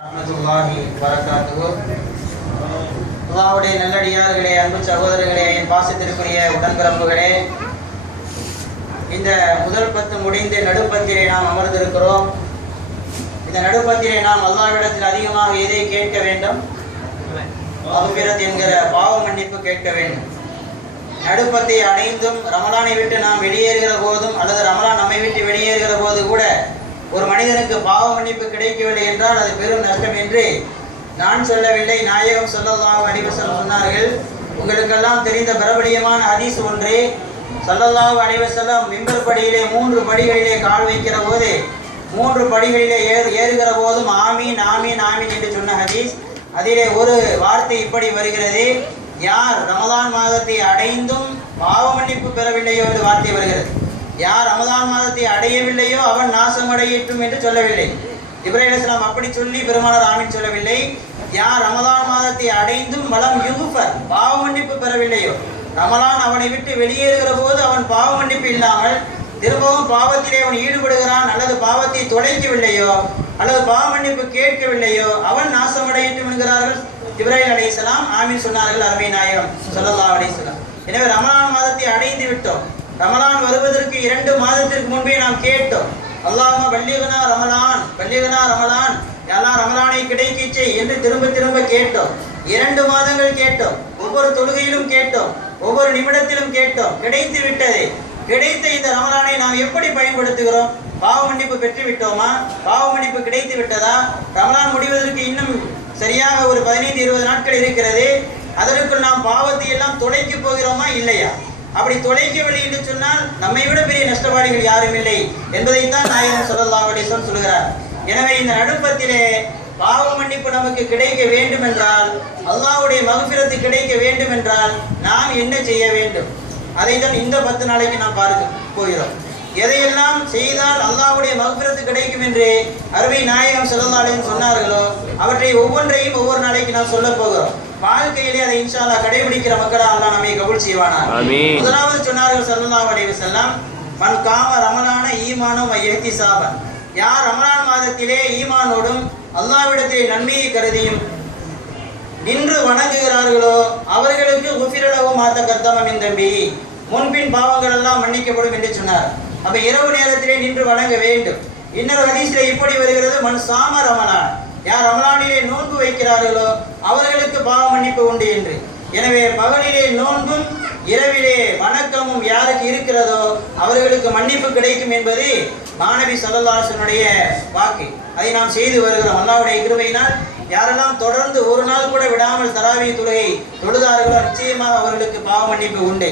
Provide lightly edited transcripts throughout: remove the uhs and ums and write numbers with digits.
ரஹ்மத்துல்லாஹி வரகாத்துஹு. அல்லாஹ்வுடைய நல்லடியார்களே, அன்பு சகோதரர்களே, என் பாசத்திற்குரிய உடன்பிறப்புகளே, இந்த முதல் பத்து முடிந்து நடுப்பத்திலே நாம் அமர்ந்திருக்கிறோம். இந்த நடுப்பத்திலே நாம் அல்லாஹ்விடத்தில் அதிகமாக எதை கேட்க வேண்டும்? மக்ஃபிரத் என்கிற பாவ மன்னிப்பு கேட்க வேண்டும். நடுப்பத்தை அடைந்தும் ரமலானை விட்டு நாம் வெளியேறுகிற போதும் அல்லது ரமலான் நம்மை விட்டு வெளியேறுகிற போது கூட ஒரு மனிதனுக்கு பாவ மன்னிப்பு கிடைக்கவில்லை என்றால் அது பெரும் நஷ்டம் என்று நான் சொல்லவில்லை, நாயகம் ஸல்லல்லாஹு அலைஹி வஸல்லம் சொன்னார்கள். உங்களுக்கெல்லாம் தெரிந்த பிரபலியமான ஹதீஸ் ஒன்றே. ஸல்லல்லாஹு அலைஹி வஸல்லம் மிம்பர் படியிலே 3 படிகளிலே கால் வைக்கிற போது 3 படிகளிலே ஏறுகிற போதும் ஆமீன் ஆமீன் ஆமீன் என்று சொன்ன ஹதீஸ். அதிலே ஒரு வார்த்தை இப்படி வருகிறது: யார் ரமலான் மாதத்தை அடைந்தும் பாவ மன்னிப்பு பெறவில்லையோ என்று வார்த்தை வருகிறது. யார் ரமலான் மாதத்தை அடையவில்லையோ அவன் நாசமடையட்டும் என்று சொல்லவில்லை. இப்ராஹிம் அலைஹிஸ்ஸலாம் அப்படி சொல்லி பெருமானார் ஆமீன் சொல்லவில்லை. யார் ரமலான் மாதத்தை அடைந்தும் வலம் யுஃபர் பாவ மன்னிப்பு பெறவில்லையோ, ரமலான் அவனை விட்டு வெளியேறுகிற போது அவன் பாவ மன்னிப்பு இல்லாமல் திரும்பவும் பாவத்திலே அவன் ஈடுபடுகிறான் அல்லது பாவத்தை தொலைக்கவில்லையோ அல்லது பாவ மன்னிப்பு கேட்கவில்லையோ அவன் நாசமடையட்டும் என்கிறார்கள். இப்ராஹிம் அலைஹிஸ்ஸலாம் ஆமீன் சொன்னார்கள் அருமை நாயகம் ஸல்லல்லாஹு அலைஹி வஸல்லம். எனவே ரமலான் மாதத்தை அடைந்து விட்டோம். ரமலான் வருவதற்கு 2 மாதத்திற்கு முன்பே நாம் கேட்டோம், அல்லாஹும்ம பல்லிக்னா ரமலான், பல்லிக்னா ரமலான், எல்லாம் ரமலானை கிடைக்கச் செய் என்று திரும்ப திரும்ப கேட்டோம். 2 மாதங்கள் கேட்டோம். ஒவ்வொரு தொழுகையிலும் கேட்டோம், ஒவ்வொரு நிமிடத்திலும் கேட்டோம். கிடைத்து விட்டது. கிடைத்த இந்த ரமலானை நாம் எப்படி பயன்படுத்துகிறோம்? பாவ மன்னிப்பு பெற்று விட்டோமா? பாவ மன்னிப்பு கிடைத்து விட்டதா? ரமலான் முடிவதற்கு இன்னும் சரியாக ஒரு 15-20 நாட்கள் இருக்கிறது. அதற்குள் நாம் பாவத்தை எல்லாம் தொலைக்க போகிறோமா இல்லையா? அப்படி தொலைக்கவில்லை என்று சொன்னால் நம்மை விட பெரிய நஷ்டவாளிகள் யாரும் இல்லை என்பதைத்தான் நாயகம் ஸல்லல்லாஹு அலைஹி வஸல்லம் சொல்கிறார். எனவே இந்த நடுப்பத்திலே பாவ மன்னிப்பு நமக்கு கிடைக்க வேண்டும் என்றால், அல்லாஹ்வுடைய மக்ஃபிரத் கிடைக்க வேண்டும் என்றால் நாம் என்ன செய்ய வேண்டும்? அதைத்தான் இந்த 10 நாளைக்கு நாம் பார்க்க போகிறோம். எதையெல்லாம் செய்தால் அல்லாஹ்வுடைய மக்ஃபிரத் கிடைக்கும் என்று அருமை நாயகம் ஸல்லல்லாஹு அலைஹி வஸல்லம் சொன்னார்களோ அவற்றை ஒவ்வொன்றையும் ஒவ்வொரு நாளைக்கு நாம் சொல்ல போகிறோம். வாழ்க்கையிலே அதை இன்ஷா அல்லாஹ் கடைபிடிக்கிற மக்களா அல்லாஹ் நம்மை கபூல் செய்வானாக. முதலாவது சொன்னார்கள் ஸல்லல்லாஹு அலைஹி வஸல்லம், மன் காம ரமலான ஈமானம் வ இஹ்திசாபன், யார் ரமலான் மாதத்திலே ஈமானோடும் அல்லாஹ்விடத்திலே நன்மையை கருதியும் நின்று வணங்குகிறார்களோ அவர்களுக்கு குஃபிர லஹு மா தகத்தம மின் தம்பிஹி, முன்பின் பாவங்கள் எல்லாம் மன்னிக்கப்படும் என்று சொன்னார். அப்ப இரவு நேரத்திலே நின்று வணங்க வேண்டும். இன்னொரு ஹதீஸிலே இப்படி வருகிறது, மன் சாம ரமலான், யார் ரமலானிலே நோன்பு வைக்கிறார்களோ அவர்களுக்கு பாவ மன்னிப்பு உண்டு என்று. எனவே பகலிலே நோன்பும் இரவிலே வணக்கமும் யாருக்கு இருக்கிறதோ அவர்களுக்கு மன்னிப்பு கிடைக்கும் என்பது மாணவி ஸல்லல்லாஹு அலைஹி வஸல்லம் வாக்கு. அதை நாம் செய்து வருகிறோம். அல்லாஹ்வுடைய கிருபையினால் யாரெல்லாம் தொடர்ந்து ஒரு நாள் கூட விடாமல் தராவி தொழுகை தொழுதார்களோ நிச்சயமாக அவர்களுக்கு பாவ மன்னிப்பு உண்டு.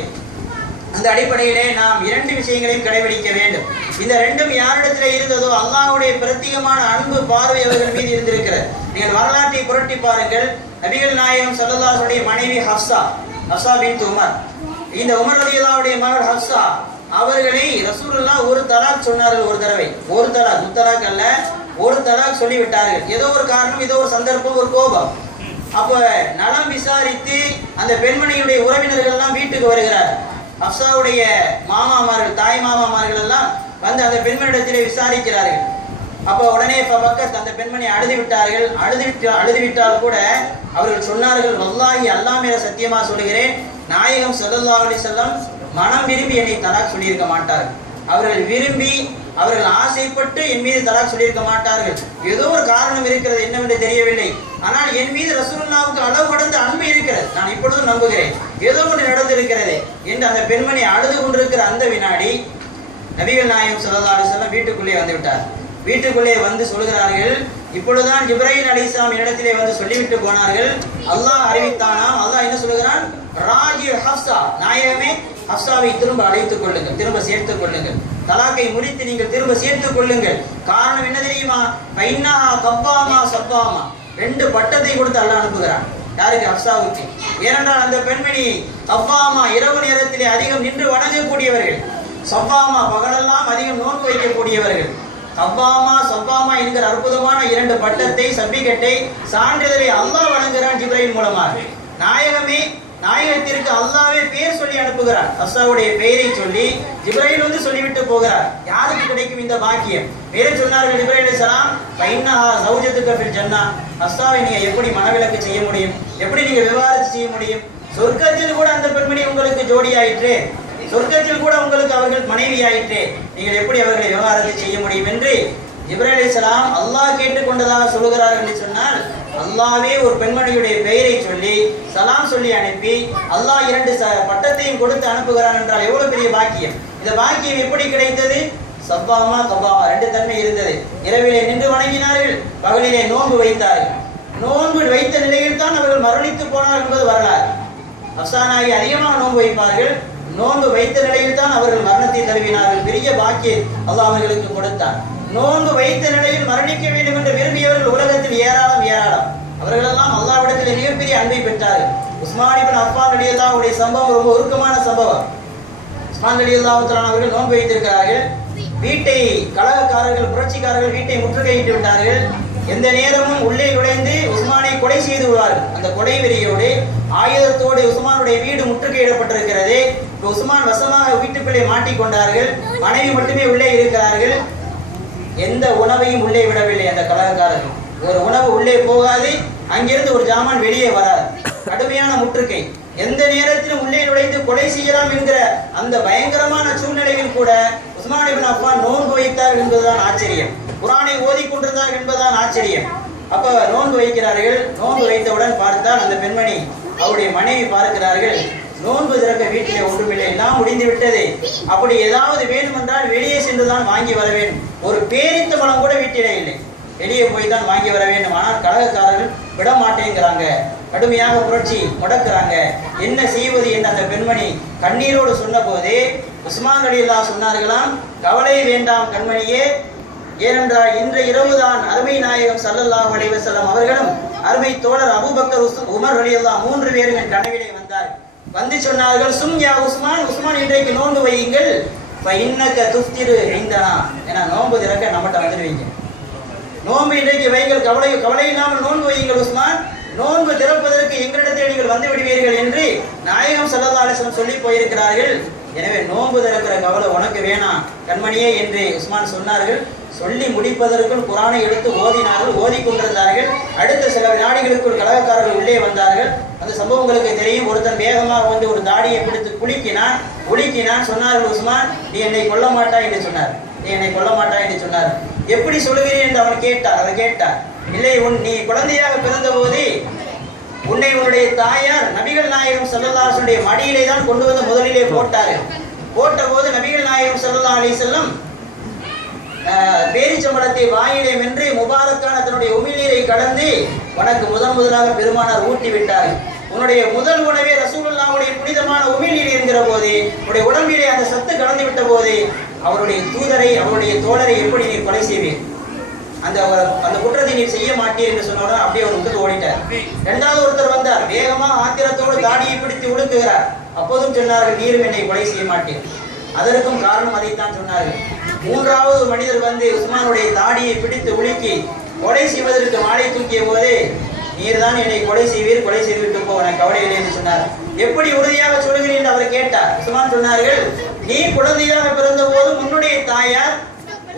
அந்த அடிப்படையிலே நாம் 2 விஷயங்களையும் கடைபிடிக்க வேண்டும். இந்த 2ம் யாரிடத்திலே இருந்ததோ அல்லாஹ்வுடைய பிரத்யேகமான அன்பு பார்வை அவர்கள் மீது இருந்திருக்கிறது. நீங்கள் வரலாற்றை புரட்டி பாருங்கள். நபிகள் நாயகம் ஸல்லல்லாஹு அலைஹி வஸல்லம் மனைவி ஹஃப்ஸா பின்த் உமர், இந்த உமர் ரலியல்லாஹுடைய மகள் ஹஃப்ஸா அவர்களை ரசூலுல்லாஹ் ஒரு தலாக் சொன்னார்கள். ஒரு தடவை, ஒரு தலாக், முத்தலாக் அல்ல, ஒரு தலாக் சொல்லிவிட்டார்கள். ஏதோ ஒரு காரணம், ஏதோ ஒரு சந்தர்ப்பம், ஒரு கோபம். அப்போ நலம் விசாரித்து அந்த பெண்மணியுடைய உறவினர்கள் எல்லாம் வீட்டுக்கு வருகிறார்கள். ஹஃப்ஸாவுடைய மாமாமார்கள், தாய் மாமாமார்கள் எல்லாம் வந்து அந்த பெண்மணியிடத்திலே விசாரிக்கிறார்கள். அப்போ உடனே பக்கத் அந்த பெண்மணி அழுது விட்டார்கள். அழுது விட்டால் கூட அவர்கள் சொன்னார்கள், வல்லாஹி அல்லாஹ் மேல சத்தியமா சொல்கிறேன், நாயகம் ஸல்லல்லாஹு அலைஹி வஸல்லம் மனம் விரும்பி என்னை தலாக் சொல்லியிருக்க மாட்டார்கள். அவர்கள் விரும்பி, அவர்கள் ஆசைப்பட்டு என் மீது தலாக் சொல்லியிருக்க மாட்டார்கள். ஏதோ ஒரு காரணம் இருக்கிறது, என்னவென்று தெரியவில்லை. ஆனால் என் மீது ரசூலுல்லாஹ்வுக்கு அளவு கடந்த அன்பு இருக்கிறது, நான் இப்பொழுதும் நம்புகிறேன், ஏதோ ஒன்று நடந்திருக்கிறது என்று அந்த பெண்மணி அழுது கொண்டிருக்கிற அந்த வினாடி நபிகள் நாயகம் ஸல்லல்லாஹு அலைஹி வஸல்லம் வீட்டுக்குள்ளே வந்து விட்டார். வீட்டுக்குள்ளே வந்து சொல்கிறார்கள், இப்பொழுதுதான் ஜிப்ரீல் அலைஹிஸ்ஸலாம் இடத்திலே வந்து சொல்லிவிட்டு போனார்கள். அல்லாஹ் அறிவித்தானாம். அல்லாஹ் என்ன சொல்கிறான்? ராஜி ஹஃப்ஸா, நாயகமே ஹஃப்ஸாவை திரும்ப அழைத்துக் கொள்ளுங்கள், திரும்ப சேர்த்துக் கொள்ளுங்கள், தலாக்கை முறித்து நீங்கள் திரும்ப சேர்த்துக் கொள்ளுங்கள். காரணம் என்ன தெரியுமா? பைன்னஹா கவ்வாமா சவ்வாமா, 2 பட்டத்தை கொடுத்து அல்லாஹ் அனுப்புகிறான். யாருக்கு? ஹஃப்ஸாவுக்கு. ஏனென்றால் அந்த பெண்மணி கவ்வாமா இரவு நேரத்திலே அதிகம் நின்று வணங்கக்கூடியவர்கள், சவ்வாமா பகலெல்லாம் அதிகம் நோன்பு வைக்கக்கூடியவர்கள். கவ்வாமா சவ்வாமா என்கிற அற்புதமான 2 பட்டத்தை, சர்டிபிகேட்டை, சான்றிதழை அல்லாஹ் வழங்குகிறான் ஜிப்ரீல் மூலமாக. நாயகமே நாயகத்திற்கு அல்லாஹ்வே பெயர் சொல்லி அனுப்புகிறார். ஹப்ஸாவுடைய பெயரை சொல்லி ஜிப்ரைல் வந்து சொல்லிவிட்டு போகிறார். யாருக்கு கிடைக்கும் இந்த பாக்கியம்? வேற சொன்னார்கள் ஜிப்ரைல் அலைஹிஸ்ஸலாம், ஃபைன்னஹா ஸௌஜத்துக ஃபில் ஜன்னah. ஹப்ஸாவை நீங்க எப்படி மனவிலக்கு செய்ய முடியும்? எப்படி நீங்க விவாகரத்து செய்ய முடியும்? சொர்க்கத்தில் கூட அந்த பெண்மணி உங்களுக்கு ஜோடி ஆயிற்று, சொர்க்கத்தில் கூட உங்களுக்கு அவர்கள் மனைவி ஆயிற்று, நீங்கள் எப்படி அவர்களை விவாகரத்து செய்ய முடியும் என்று ஜிப்ரைல் அலைஹிஸ்ஸலாம் அல்லாஹ் கேட்டுக்கொண்டதாக சொல்கிறார் என்று சொன்னால், அல்லாஹ்வே ஒரு பெண்மணியுடைய பெயரை சொல்லி சலாம் சொல்லி அனுப்பி அல்லாஹ் 2 பட்டத்தையும் கொடுத்து அனுப்புகிறான் என்றால் எவ்வளவு பெரிய பாக்கியம்! இந்த பாக்கியம் எப்படி கிடைத்தது? சப்பாமா கபாமா 2 தன்மை இருந்தது. இரவிலே நின்று வணங்கினார்கள், பகலிலே நோன்பு வைத்தார்கள். நோன்பு வைத்த நிலையில் தான் அவர்கள் மரணித்து போனார்கள் என்பது வரலாறு. ஹப்ஸானாகி அதிகமாக நோன்பு வைப்பார்கள், நோன்பு வைத்த நிலையில் தான் அவர்கள் மரணத்தை தழுவினார்கள். பெரிய பாக்கியம் அல்லாஹ் அவர்களுக்கு கொடுத்தான். நோன்பு வைத்த நிலையில் மரணிக்க வேண்டும் என்று விரும்பியவர்கள் உலகத்தில் ஏராளம் ஏராளம். அவர்களெல்லாம் அல்லாஹ்விடத்தில் மிகப்பெரிய அன்பை பெற்றார்கள். உஸ்மான் இப்னு அஃபான் ரலியல்லாஹு அன்ஹு சம்பவம் ரொம்ப உருக்கமான சம்பவம். உஸ்மான் ரலியல்லாஹு தஆலா அவர்கள் நோன்பு வைத்திருக்கிறார்கள். வீட்டை கலகக்காரர்கள் புரட்சிக்காரர்கள் வீட்டை முற்றுகையிட்டு விட்டார்கள். எந்த நேரமும் உள்ளே நுழைந்து உஸ்மானை கொலை செய்து விடுவார்கள். அந்த கொலை வெறியோடு ஆயுதத்தோடு உஸ்மானுடைய வீடு முற்றுகையிடப்பட்டிருக்கிறது. உஸ்மான் வசமாக வீட்டுக்குள்ளே மாட்டிக்கொண்டார்கள். மனைவி மட்டுமே உள்ளே இருக்கிறார்கள். எந்த உணவையும் உள்ளே விடவில்லை அந்த கலகக்காரர்கள். ஒரு உணவு உள்ளே போகாது, அங்கிருந்து ஒரு ஜாமான் வெளியே வராது. கடுமையான முற்றுகை. எந்த நேரத்திலும் உள்ளே நுழைந்து கொலை செய்யலாம் என்கிற அந்த பயங்கரமான சூழ்நிலையில் கூட உஸ்மான் இப்னு அஃபான் நோன்பு வைத்தார் என்பதுதான் ஆச்சரியம். குர்ஆனை ஓதிக்கொண்டிருந்தார் என்பதுதான் ஆச்சரியம். அப்ப நோன்பு வைக்கிறார்கள். நோன்பு வைத்தவுடன் பார்த்தால் அந்த பெண்மணி அவருடைய மனைவி பார்க்கிறார்கள், நோன்பு திறக்க வீட்டிலே ஒன்றுமில்லை, எல்லாம் முடிந்து விட்டது. அப்படி ஏதாவது வேண்டுமென்றால் வெளியே சென்றுதான் வாங்கி வர வேண்டும். ஒரு பேரித்த பழம் கூட வீட்டிலே இல்லை, வெளியே போய் தான் வாங்கி வர வேண்டும். ஆனால் கலகக்காரர்கள் விட மாட்டேங்கிறாங்க, கடுமையாக புரட்சி முடக்குறாங்க. என்ன செய்வது என்று அந்த பெண்மணி கண்ணீரோடு சொன்ன போதே உஸ்மான் ரலியல்லாஹு சொன்னார்களாம், கவலை வேண்டாம் கண்மணியே, ஏனென்றால் இன்று இரவுதான் அருமை நாயகம் ஸல்லல்லாஹு அலைஹி வஸல்லம் அவர்களும் அருமை தோழர் அபூபக்கர் உமர் ரலியல்லாஹு 3 பேரும் என் கனவிலே வந்தார்கள். வந்து சொன்னார்கள், சும் யா உஸ்மான், உஸ்மான் இன்றைக்கு நோன்பு வையுங்கள், இன்னக துஃப்திரு இந்தனா, ஏன்னா நோன்பு திறக்க நம்மகிட்ட வந்துடுவீங்க, நோன்பு இன்றைக்கு வைங்கள், கவலை இல்லாமல் நோன்பு வையுங்கள் உஸ்மான், நோன்பு திறப்பதற்கு எங்களிடத்தில் நீங்கள் வந்து விடுவீர்கள் என்று நாயகம் ஸல்லல்லாஹு அலைஹி வஸல்லம் சொல்லி போயிருக்கிறார்கள். எனவே நோன்பு திறக்கிற கவலை உனக்கு வேணாம் கண்மணியே என்று உஸ்மான் சொன்னார்கள். சொல்லி முடிப்பதற்குள் குர்ஆனை எடுத்து ஓதினார்கள். ஓதிக்கொண்டிருந்தார்கள். அடுத்த சில வினாடிகளுக்குள் கலகக்காரர்கள் உள்ளே வந்தார்கள். அந்த சம்பவங்களுக்கு தெரியும். ஒருத்தன் வேகமாக வந்து ஒரு தாடியை பிடித்து குலுக்கினான். சொன்னார்கள், உஸ்மான் நீ என்னை கொல்ல மாட்டாய் என்று சொன்னார். நீ என்னை கொல்ல மாட்டாய் என்று சொன்னார். எப்படி சொல்கிறேன் என்று அவன் கேட்டார். இல்லை, நீ குழந்தையாக பிறந்த போது உன்னை உன்னுடைய தாயார் நபிகள் நாயகம் ஸல்லல்லாஹு அலைஹி வஸல்லம் மடியிலே தான் கொண்டு வந்து முதலிலே போட்ட போது நபிகள் நாயகம் ஸல்லல்லாஹு அலைஹி வஸல்லம் பேரிச்சம்பழத்தை வாயிலே மென்று முபாரக்கான தன்னுடைய உமிழ்நீரை கடந்து உனக்கு முதலாக பெருமானார் ஊட்டி விட்டார்கள். உன்னுடைய முதல் உணவே ரசூலுல்லாஹ்வுடைய புனிதமான உமிழ்நீர் என்கிற போது உன்னுடைய உடம்பிலே அந்த சத்து கலந்து விட்ட போது அவருடைய தூதரை அவருடைய தோழரை எப்படி நீர் கொலை செய்வீர்? அந்த குற்றத்தை நீர் செய்ய மாட்டீர் என்று சொன்னவுடன் அப்படியே ஒரு விட்டு ஓடிட்டார். 2வது ஒருத்தர் வந்தார். வேகமாக ஆத்திரத்தோடு தாடியை பிடித்து உழுக்குகிறார். அப்போதும் சொன்னார்கள், நீரும் என்னை கொலை செய்ய மாட்டீர். அதற்கும் காரணம் அதைத்தான் சொன்னார்கள். 3வது மனிதர் வந்து உஸ்மானுடைய தாடியை பிடித்து உலுக்கி கொலை செய்வதற்கு மாலை தூக்கிய போது, நீர் தான் என்னை கொலை செய்விட்டு போ, எனக்கு கவலை இல்லை என்று சொன்னார். எப்படி உறுதியாக சொல்கிறேன் என்று அவர் கேட்டார். உஸ்மான் சொன்னார்கள், நீ குழந்தையாக பிறந்த போது உன்னுடைய தாயார்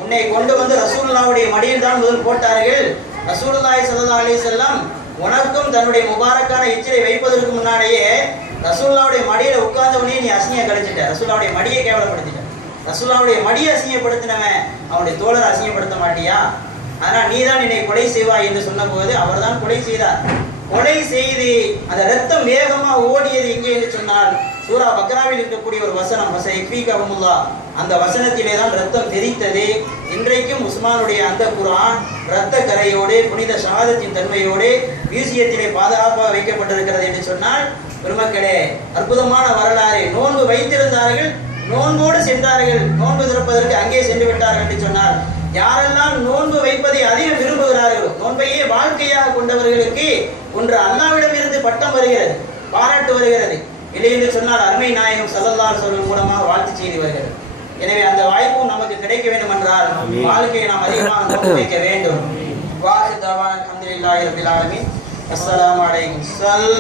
உன்னை கொண்டு வந்து ரசூலுல்லாஹ்வுடைய மடியில் தான் முதல் போட்டார்கள். ரசூலுல்லாஹி ஸல்லல்லாஹு அலைஹி வஸல்லம் உனக்கும் தன்னுடைய முபாரக்கான எச்சிலை வைப்பதற்கு முன்னாலேயே ரசூலுல்லாஹ்வுடைய மடியில உட்கார்ந்தவனே நீ அசிங்கம் கழிச்சிட்ட, ரசூலுல்லாஹ்வுடைய மடியை கேவலப்படுத்திட்ட. ரசூலுல்லாஹ்வுடைய மடியை அசிங்கப்படுத்தினவன் அவனுடைய தோழரை அசிங்கப்படுத்த மாட்டியா? ஆனால் நீ தான் என்னை கொலை செய்வாய் என்று சொன்ன போது அவர் தான் கொலை செய்தார். கொலை செய்து அந்த ரத்தம் வேகமாக ஓடியது எங்கே என்று சொன்னால் சூரா பக்ராவில் இருக்கக்கூடிய ஒரு வசனம், அந்த வசனத்திலே தான் ரத்தம் தெரித்தது. இன்றைக்கும் உஸ்மானுடைய அந்த குர்ஆன் இரத்த கரையோடு புனித ஷஹாதத்தின் தன்மையோடு மியூசியத்திலே பாதுகாப்பாக வைக்கப்பட்டிருக்கிறது என்று சொன்னால், பெருமக்களே அற்புதமான வரலாறு. நோன்பு வைத்திருந்தார்கள், நோன்போடு சென்றார்கள், நோன்பு திறப்பதற்கு அங்கே சென்று விட்டார்கள் என்று சொன்னார். யாரெல்லாம் நோன்பு வைப்பதை அதிகம் விரும்புகிறார்களோ, நோன்பையே வாழ்க்கையாக கொண்டவர்களுக்கு ஒன்று அல்லாஹ்விடம் இருந்து பட்டம் வருகிறது, பாராட்டு வருகிறது. இல்லை என்று சொன்னால் அருமை நாயகம் ஸல்லல்லாஹு அலைஹி வஸல்லம் மூலமாக வாழ்த்து செய்தி வருகிறது. எனவே அந்த வாய்ப்பும் நமக்கு கிடைக்க வேண்டும் என்றால் வாழ்க்கையை நாம் அதிகமாக நோன்பு வைக்க வேண்டும். வாஹித் தவான் அல்ஹம்துலில்லாஹி ரப்பில் ஆலமீன். அஸ்ஸலாமு அலைக்கும்.